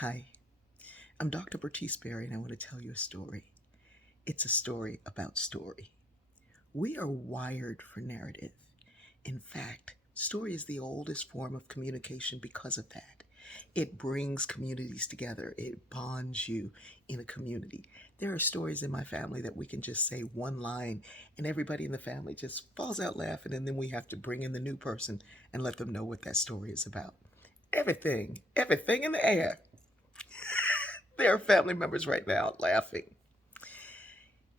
Hi, I'm Dr. Bertice Berry, and I want to tell you a story. It's a story about story. We are wired for narrative. In fact, story is the oldest form of communication because of that. It brings communities together, it bonds you in a community. There are stories in my family that we can just say one line, and everybody in the family just falls out laughing, and then we have to bring in the new person and let them know what that story is about. Everything in the air. There are family members right now laughing.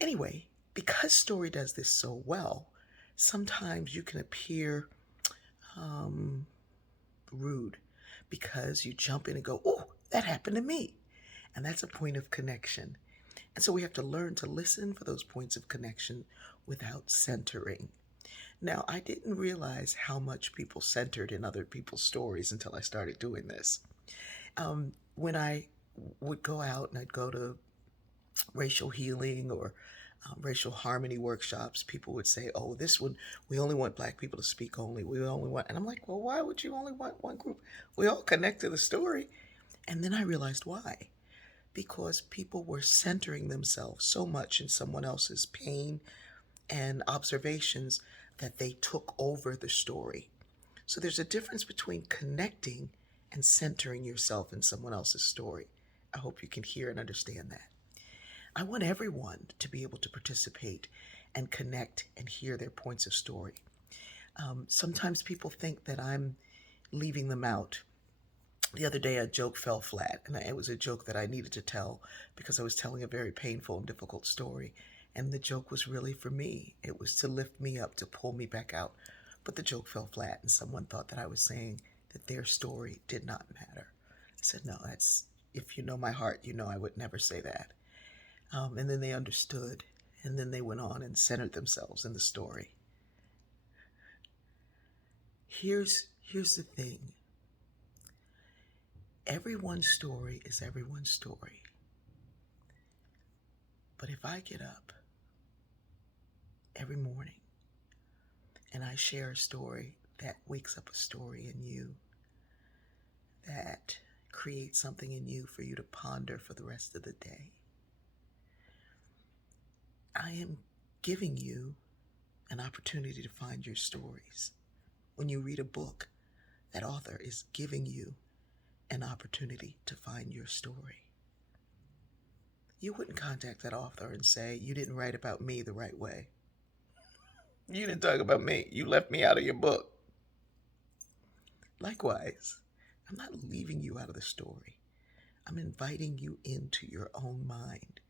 Anyway, because story does this so well, sometimes you can appear um, rude because you jump in and go, "Oh, that happened to me." And that's a point of connection. And so we have to learn to listen for those points of connection without centering. Now, I didn't realize how much people centered in other people's stories until I started doing this. When I would go out and I'd go to racial healing or racial harmony workshops, people would say, "Oh, this one, we only want black people to speak only. We only want," and I'm like, "Well, why would you only want one group? We all connect to the story." And then I realized why. Because people were centering themselves so much in someone else's pain and observations that they took over the story. So there's a difference between connecting and centering yourself in someone else's story. I hope you can hear and understand that. I want everyone to be able to participate and connect and hear their points of story. Sometimes people think that I'm leaving them out. The other day, a joke fell flat, and it was a joke that I needed to tell because I was telling a very painful and difficult story. And the joke was really for me. It was to lift me up, to pull me back out. But the joke fell flat, and someone thought that I was saying that their story did not matter. I said, "No, that's, if you know my heart, you know I would never say that." And then they understood, and then they went on and centered themselves in the story. Here's the thing. Everyone's story is everyone's story. But if I get up every morning and I share a story that wakes up a story in you, that creates something in you for you to ponder for the rest of the day, I am giving you an opportunity to find your stories. When you read a book, that author is giving you an opportunity to find your story. You wouldn't contact that author and say, "You didn't write about me the right way. You didn't talk about me. You left me out of your book." Likewise, I'm not leaving you out of the story. I'm inviting you into your own mind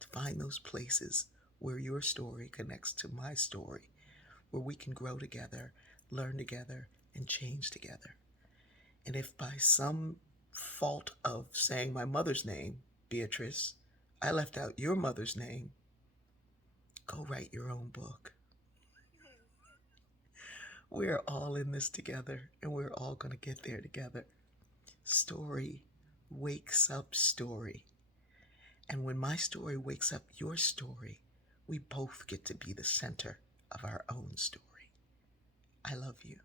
to find those places where your story connects to my story, where we can grow together, learn together, and change together. And if by some fault of saying my mother's name, Beatrice, I left out your mother's name, go write your own book. We're all in this together, and we're all going to get there together. Story wakes up story. And when my story wakes up your story, we both get to be the center of our own story. I love you.